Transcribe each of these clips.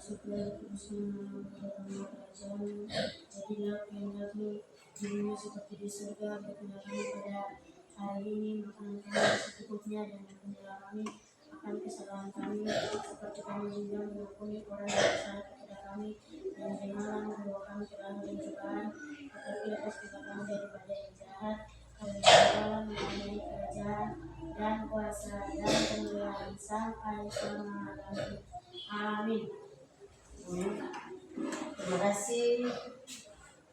segala kudusnya dalam kerajaan, jadilah kehendakmu di bumi seperti di surga. Berikanlah kami pada hari ini makanan kami secukupnya, dan ampunilah kami akan kesalahan kami, seperti kami juga mengampuni orang yang bersalah kepada kami, dan janganlah membawa kami ke dalam pencobaan, tetapi lepaskanlah kami daripada yang jahat. Karena Engkau mengenai kerajaan dan kuasa dan kemuliaan sampai selama-lamanya. Amin. Terima kasih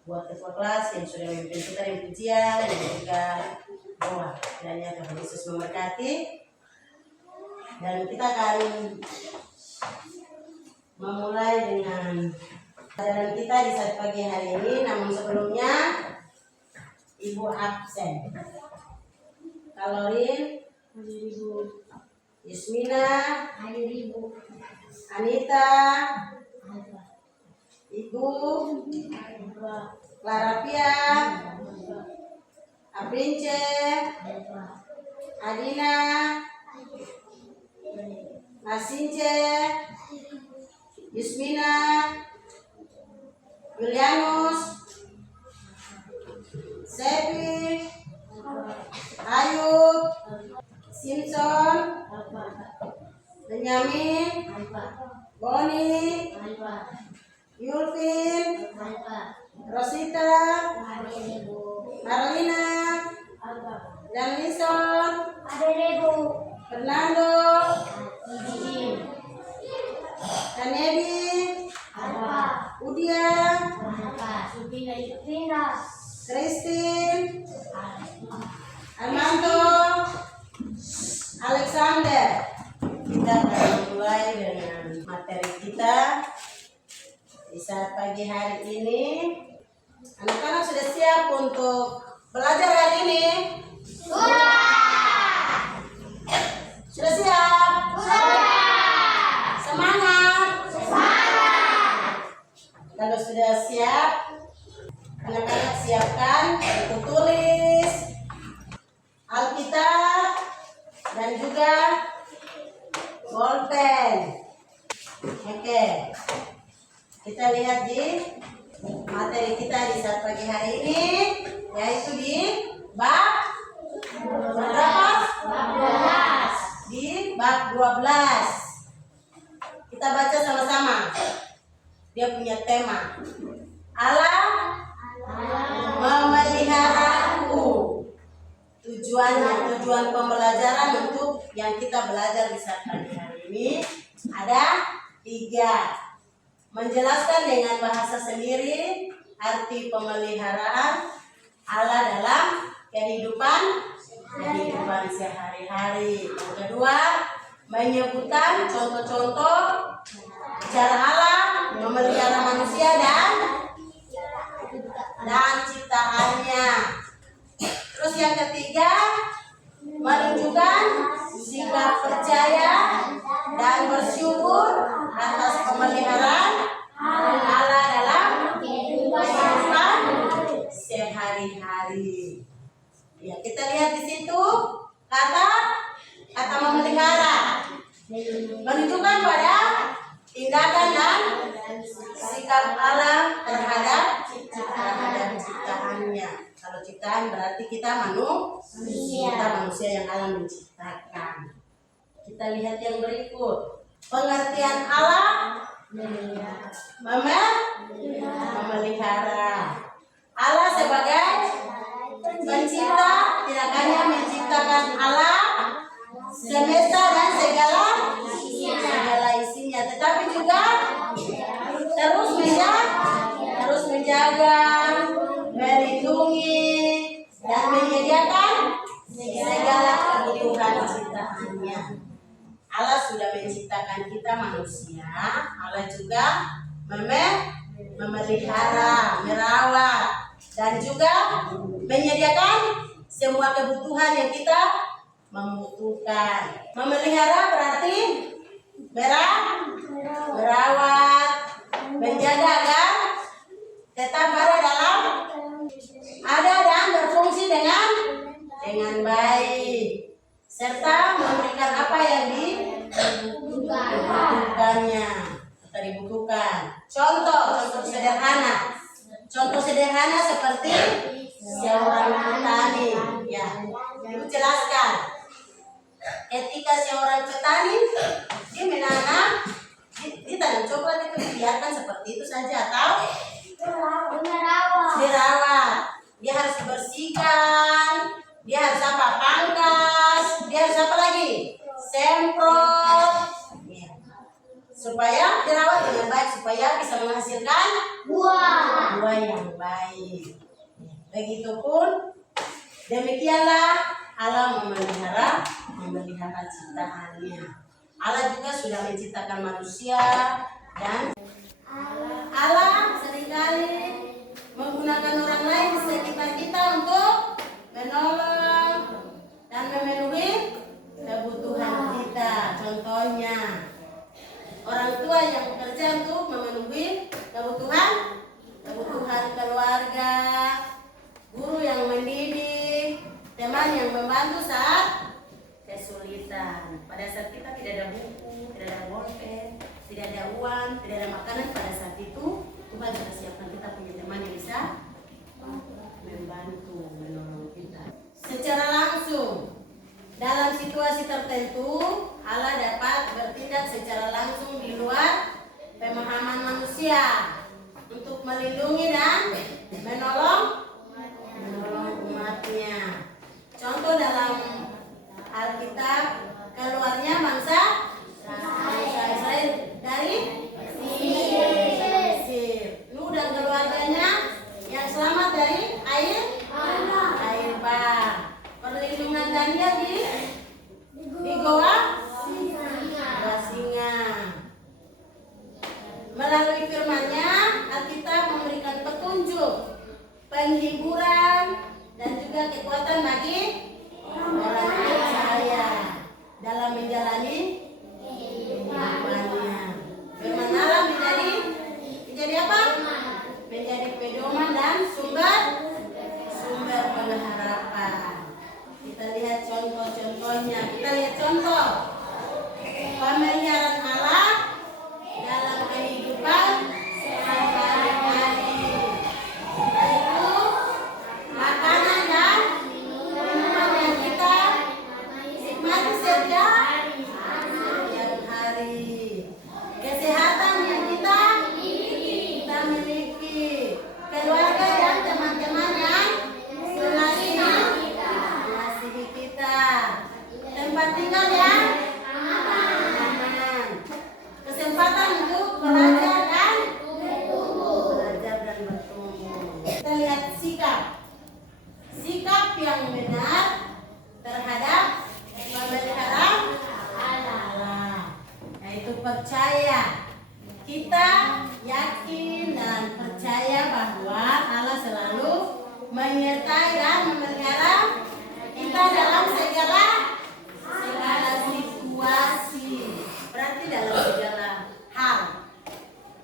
buat ketua kelas yang sudah memimpin kita yang pujian dan juga doa. Kiranya Tuhan Yesus memberkati. Dan kita akan memulai dengan pelajaran kita di saat pagi hari ini. Namun sebelumnya Ibu absen. Kalorin, Hadir Ibu. Yusmina, Hadir Ibu. Anita, Hadir. Ibu, Hadir. Clarapia, Aprince, Adina, Asince, Yusmina, Julianus, Sepi, Ayub, Simpson, Benyamin, Boni, Yulvin, Rosita, Marlina, dan Lison, Fernando, Kanedi, Udia, Christine, Armando, Alexander. Kita akan mulai dengan materi kita di saat pagi hari ini. Anak-anak sudah siap untuk belajar hari ini? Sudah siap? Semangat? Kalau sudah siap, anak-anak siapkan buku tulis, Alkitab, dan juga bolpen. Oke, kita lihat di materi kita di saat pagi hari ini, yaitu di bab berapa? Di bab 12. Kita baca sama-sama. Dia punya tema, Allah memeliharaku. Tujuan pembelajaran untuk yang kita belajar di saat pagi hari ini ada 3. Menjelaskan dengan bahasa sendiri arti pemeliharaan Allah dalam kehidupan sehari-hari. Yang kedua, menyebutkan contoh-contoh cara Allah memelihara manusia dan ciptaannya. Terus yang ketiga, menunjukkan sikap percaya dan bersyukur atas pemeliharaan Allah dalam kehidupan sehari-hari. Ya, kita lihat di situ kata memelihara menunjukkan pada tindakan dan sikap Allah terhadap ciptaannya. Kalau ciptaan berarti kita manusia yang Allah menciptakan. Kita lihat yang berikut. Pengertian Allah memelihara. Allah sebagai pencipta, tidak hanya menciptakan alam semesta dan segala isinya, tetapi juga terus menjaga, melindungi, dan menyediakan segala kebutuhan ciptaannya. Allah sudah menciptakan kita manusia, Allah juga memelihara, merawat, dan juga menyediakan semua kebutuhan yang kita membutuhkan. Memelihara berarti merawat, menjaga agar tetap ada dan berfungsi dengan baik, serta memberikan apa yang dibutuhkannya. dibutuhkan. Contoh sederhana. Contoh sederhana seperti seorang petani. Ya, Ibu jelaskan. Ketika seorang petani dia menanam, dia tanam coklat itu dibiarkan seperti itu saja atau dirawat. Dia harus dibersihkan, dia harus apa? Pangkas, dia harus apa lagi? Semprot. Ya. Supaya dirawat dengan baik supaya bisa menghasilkan buah yang baik. Begitupun demikianlah Allah memelihara ciptaannya. Allah juga sudah menciptakan manusia dan Allah seringkali menggunakan orang lain di sekitar kita untuk menolong dan memenuhi kebutuhan kita. Contohnya orang tua yang bekerja untuk memenuhi kebutuhan keluarga, guru yang mendidik, teman yang membantu saat kesulitan. Pada saat kita tidak ada buku, tidak ada bolpen, tidak ada uang, tidak ada makanan, pada saat itu Tuhan sudah siapkan kita punya teman yang bisa membantu, menolong kita. Secara langsung dalam situasi tertentu Allah dapat bertindak secara langsung di luar pemahaman manusia untuk melindungi dan menolong umatnya. Contoh dalam Alkitab, keluarnya bangsa Israel dari Mesir. Nuh dan keluarganya yang selamat dari air bah. Perlindungan Daniel di goa singa. Melalui firman-Nya, Alkitab memberikan petunjuk, penghiburan, dan juga kekuatan bagi orang percaya dalam menjalani kehidupannya. Firman Allah menjadi apa? Menjadi pedoman dan sumber pengharapan. Kita lihat contoh-contohnya. Kita lihat contoh pemeliharaan Allah dalam kehidupan sehari-hari, yaitu makanan dan minuman yang kita nikmati setiap hari, kesehatan yang kita miliki, keluarga dan teman-teman yang mengasihi kita, tempat tinggal yang aman, kesempatan untuk belajar dan bertumbuh. Kita lihat sikap yang benar terhadap pemeliharaan Allah, yaitu percaya. Kita yakin dan percaya bahwa Allah selalu menyertai dan memelihara kita dalam segala situasi. Berarti dalam segala hal,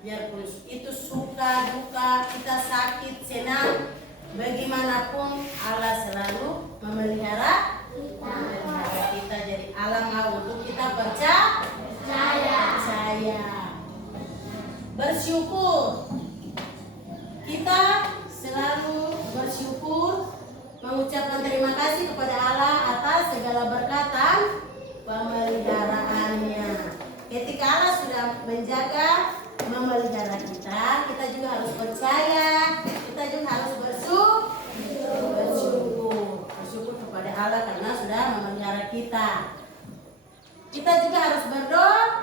biarpun itu suka duka, kita sakit senang, bagaimanapun Allah selalu memelihara kita. Jadi Allah mau untuk kita percaya, bersyukur. Kita selalu bersyukur, mengucapkan terima kasih kepada Allah atas segala berkat dan pemeliharaannya. Ketika Allah sudah menjaga, memelihara kita, kita juga harus percaya, kita juga harus bersyukur kepada Allah karena sudah memelihara kita. Kita juga harus berdoa,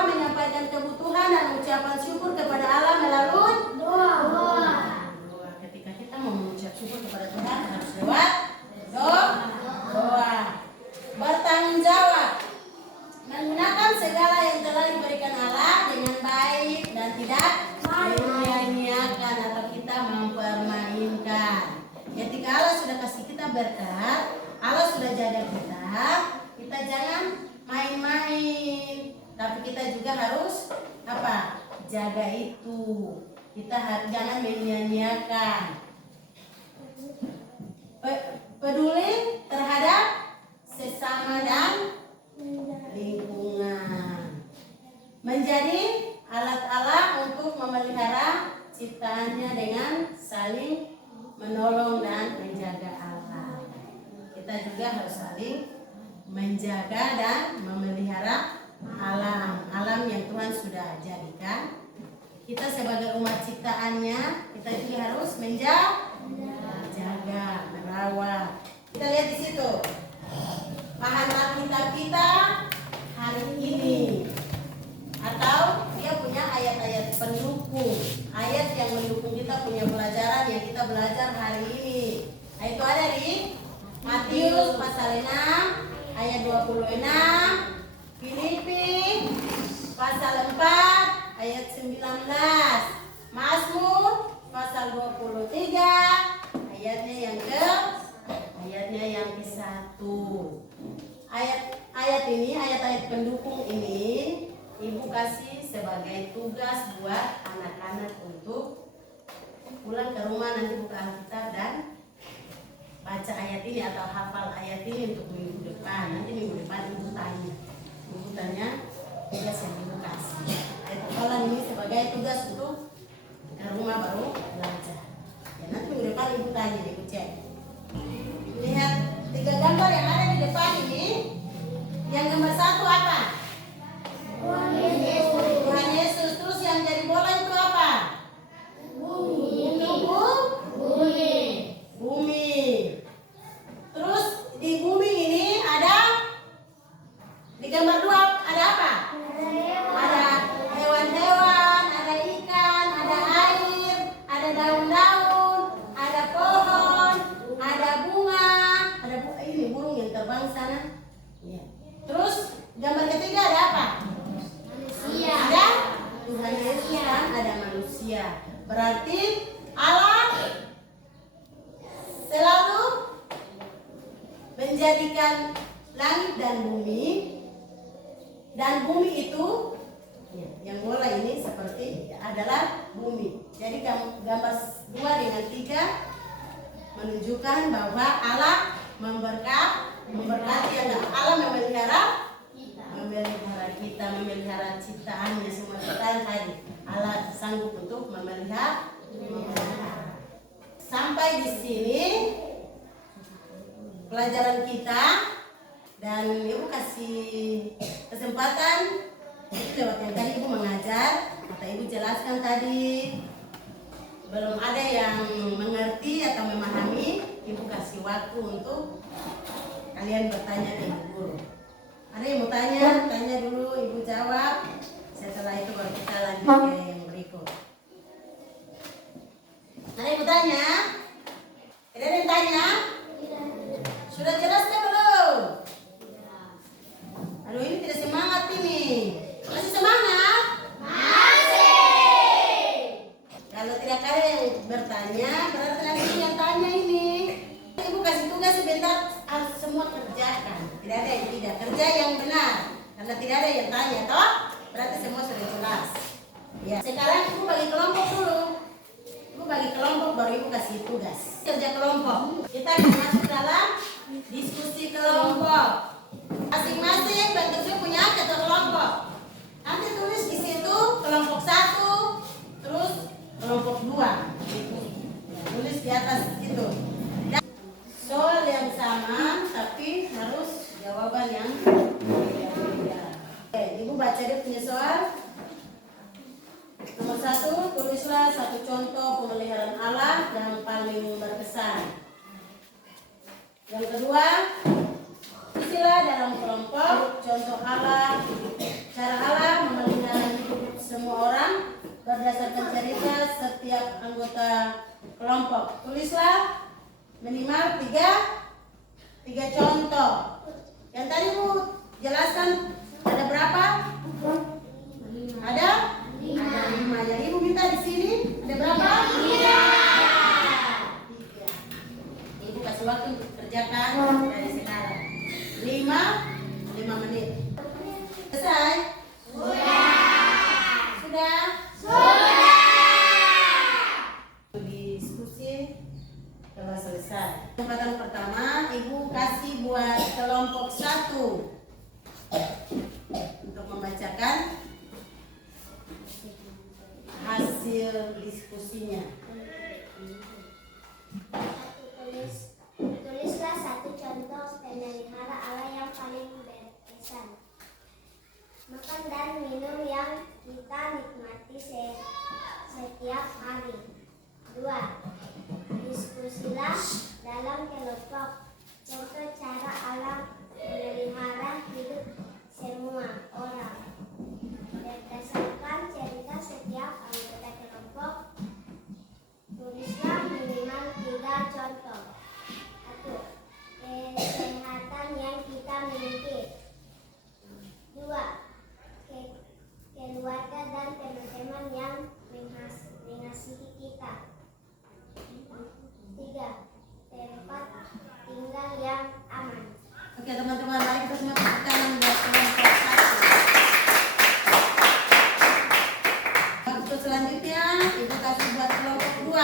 menyampaikan kebutuhan dan ucapan syukur kepada Allah melalui doa. Ketika kita mau mengucap syukur kepada Tuhan harus lewat doa. Bertanggung jawab, menggunakan segala yang telah diberikan Allah dengan baik dan tidak menyia-nyiakan atau kita mempermainkan. Ketika Allah sudah kasih kita berkat, Allah sudah jaga kita jangan main-main, tapi kita juga harus jaga itu. Kita jangan menyia-nyiakan. Peduli terhadap sesama dan lingkungan. menjadi alat-alat untuk memelihara ciptaannya dengan saling menolong dan menjaga alam. Kita juga harus saling menjaga dan memelihara alam yang Tuhan sudah jadikan. Kita sebagai umat ciptaannya, kita juga harus menjaga, merawat. Kita lihat di situ bahan Alkitab kita hari ini, atau dia punya ayat-ayat pendukung, ayat yang mendukung kita punya pelajaran yang kita belajar hari ini. Nah, itu ada di Matius pasal 6 ayat 26, Filipi pasal 4 ayat 19, Mazmur pasal 23 ayatnya yang ke-1. Ayat ini, ayat-ayat pendukung ini Ibu kasih sebagai tugas buat anak-anak untuk pulang ke rumah nanti buka Alkitab dan baca ayat ini atau hafal ayat ini untuk minggu depan. Nanti minggu depan Ibu tanya tugas yang Ibu kasih. Ayat hafalan ini sebagai tugas untuk ke rumah baru belajar. Ya, nanti minggu depan Ibu tanya, Ibu cek. Lihat 3 gambar yang ada di depan ini. Yang gambar 1 apa? Tuhan Yesus. Terus yang jadi bola itu apa? Bumi. Terus di bumi ini ada, di gambar 2 ada apa? Ada hewan-hewan, ada ikan, ada air, ada daun-daun, ada pohon, ada bunga, ini burung yang terbang sana. Ya. Terus gambar ketiga ada apa? Ada Tuhan Yesus dan ada manusia. Berarti Allah selalu menjadikan langit dan bumi itu yang bola ini seperti adalah bumi. Jadi gambar 2 dengan 3 menunjukkan bahwa Allah memberkati Allah memelihara kita, memelihara ciptaannya semua ciptaan tadi. Allah sanggup untuk memelihara. Sampai di sini pelajaran kita, dan Ibu kasih kesempatan itu lewat yang tadi Ibu mengajar atau Ibu jelaskan tadi belum ada yang mengerti atau memahami, Ibu kasih waktu untuk kalian bertanya ke Ibu Guru. Ada yang mau tanya dulu, Ibu jawab. Setelah itu baru kita lanjut ke yang berikut. Ada yang mau tanya? Ada yang tanya? Sudah jelas belum? Aduh, ini tidak semangat ini. Masih semangat? Masih. Kalau tidak ada yang bertanya, berarti nanti yang tanya ini. Ibu kasih tugas sebentar, harus semua kerjakan. Tidak ada yang tidak. Kerja yang benar. Karena tidak ada yang tanya, toh? Berarti semua sudah jelas. Ya. Sekarang Ibu bagi kelompok dulu. Ibu bagi kelompok, baru Ibu kasih tugas. Kerja kelompok. Kita akan masuk dalam diskusi kelompok. Masing-masing bentuknya punya ketua kelompok. Nanti tulis di situ kelompok 1, terus kelompok 2. Tulis di atas itu. Soal yang sama, tapi harus jawaban yang berbeda. Oke, Ibu baca dia punya soal. Nomor 1, tulislah 1 contoh pemeliharaan Allah yang paling berkesan. Yang kedua, isilah dalam kelompok contoh Allah, cara Allah memelihara hidup semua orang berdasarkan cerita setiap anggota kelompok. Tulislah minimal 3 contoh. Yang tadi Bu jelaskan ada berapa? Ada 5. Yang Ibu minta di sini ada berapa? 3. Ibu kasih waktu untuk kerjakan dari sekarang. 5 menit. Selesai? Sudah? Diskusi telah selesai. Kesempatan pertama Ibu kasih buat kelompok 1 untuk membacakan diskusinya. Tulislah satu contoh pemelihara Allah yang paling berkesan. Makan dan minum yang kita nikmati setiap hari. 2. Diskusilah dalam kelompok. Contoh cara Allah memelihara hidup semua orang. Berdasarkan cerita setiap anggota kelompok, tulislah minimal 3 contoh. 1. Kesehatan yang kita miliki. 2. Keluarga dan teman-teman yang mengasihi kita. 3. Tempat tinggal yang aman. Oke teman-teman, mari kita semua tepuk tangan buat kelompok 1. Waktu selanjutnya Ibu kasih buat kelompok 2.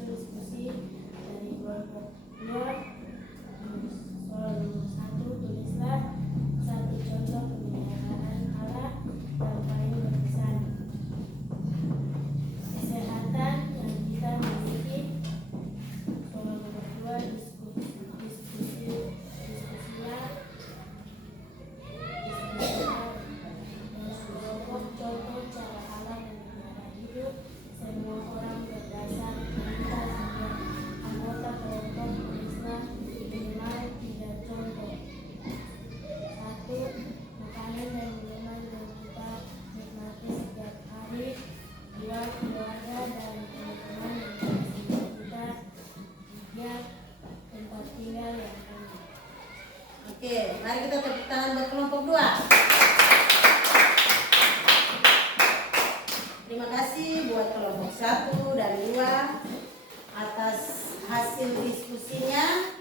Diskusi dari kelompok 2. Soal nomor 1, tulislah satu contoh pemeliharaan Allah yang paling berkesan. Kesehatan yang kita miliki. Soal nomor 2, diskusilah kelompok contoh cara Allah memelihara hidup semua orang berdasar cerita setiap anggota kelompok. Tulislah minimal 3 contoh. 1. Makanan dan minuman yang kita nikmati setiap hari. 2. Keluarga dan teman-teman yang mengasihi kita. 3. Tempat tinggal yang aman. Oke, mari kita tepuk tangan buat kelompok 2. Terima kasih buat kelompok 1 dan 2 atas hasil diskusinya.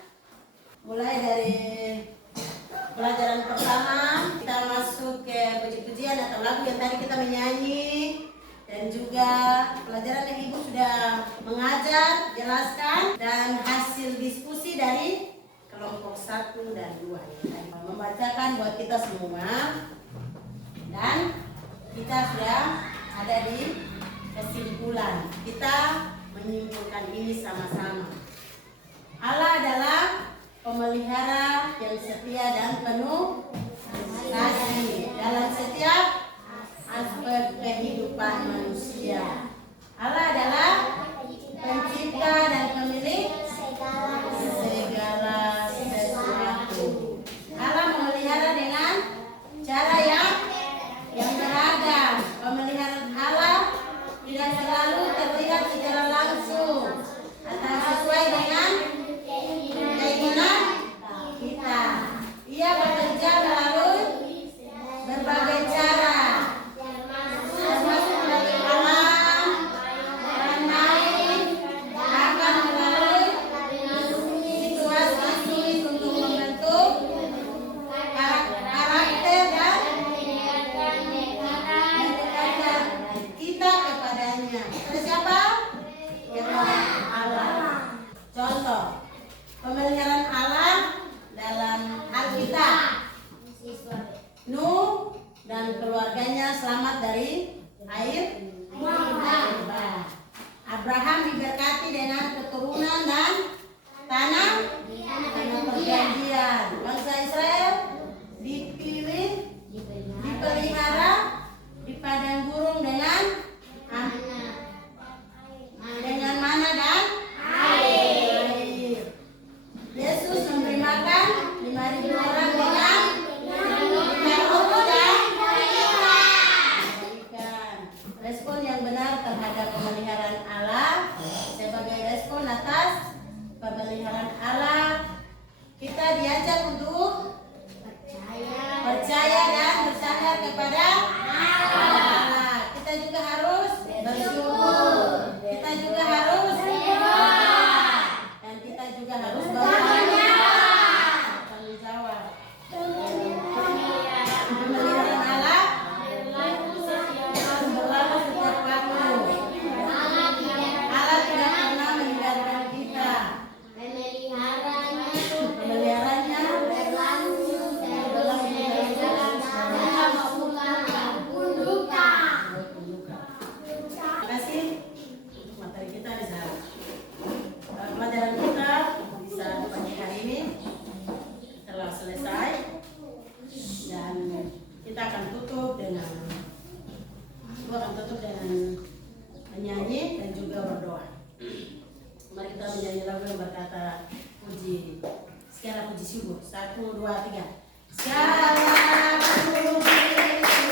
Mulai dari pelajaran pertama, kita masuk ke puji-pujian atau lagu yang tadi kita menyanyi, dan juga pelajaran yang Ibu sudah mengajar, jelaskan, dan hasil diskusi dari kelompok 1 dan 2 yang tadi membacakan buat kita semua. Dan kita sudah ada di kesimpulan. Kita menyimpulkan ini sama-sama. Allah adalah pemelihara yang setia dan penuh kasih dalam setiap aspek kehidupan manusia. Allah adalah pencipta dan pemilik segala sesuatu. Allah memelihara dengan cara yang beragam. Pemeliharaan Allah tidak selalu terlihat secara langsung atau sesuai dengan keinginan kita. Ia bekerja melalui berbagai cara, termasuk melalui alam, orang lain, bahkan melalui situasi sulit untuk membentuk karakter dan mendekatkan kita kepadanya. Kepada siapa? Kepada Allah. Contoh pemeliharaan Allah dalam Alkitab. Nuh dan keluarganya selamat dari air limbah. Abraham diberkati dengan keturunan dan tanah perjanjian. Bangsa Israel dipelihara di padang gurun dengan mana dan air. Yesus memberi makan 5.000 orang dengan ikan dan ikan. Pada kami dan juga berdoa. Mari kita menyanyi lagu yang berkata puji, segala puji syukur. 1, 2, 3. Segala puji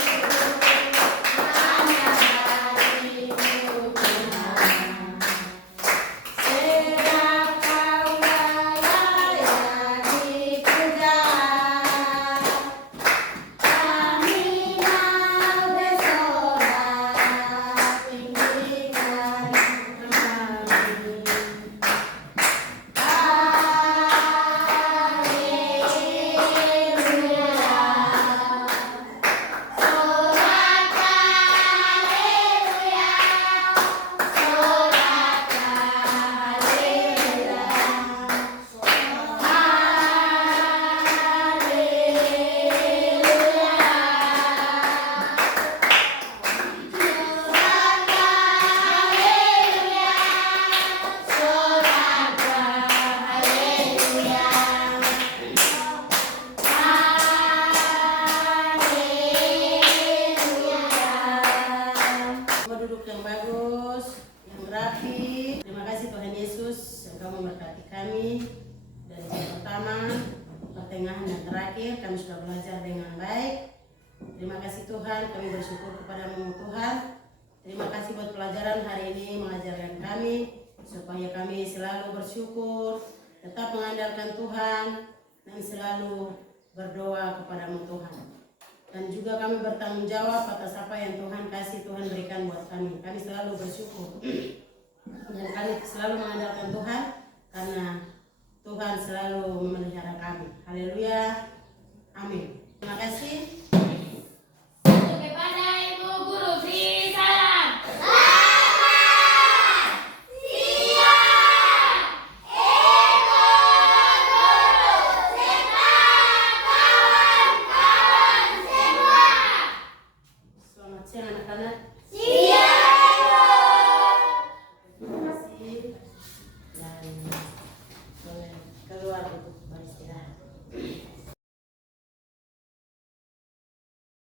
syukur hanya bagimu Tuhan. Sebab Kau layak dipuja. Kami mau bersorak tinggikan kembali. Duduk yang bagus, yang rapi. Terima kasih Tuhan Yesus yang Kau memberkati kami. Dari yang pertama, pertengahan dan terakhir kami sudah belajar dengan baik. Terima kasih Tuhan, kami bersyukur kepada-Mu Tuhan. Terima kasih buat pelajaran hari ini mengajarkan kami supaya kami selalu bersyukur, tetap mengandalkan Tuhan dan selalu berdoa kepada-Mu Tuhan. Dan juga kami bertanggung jawab atas apa yang Tuhan kasih, Tuhan berikan buat kami. Kami selalu bersyukur dan kami selalu mengandalkan Tuhan karena Tuhan selalu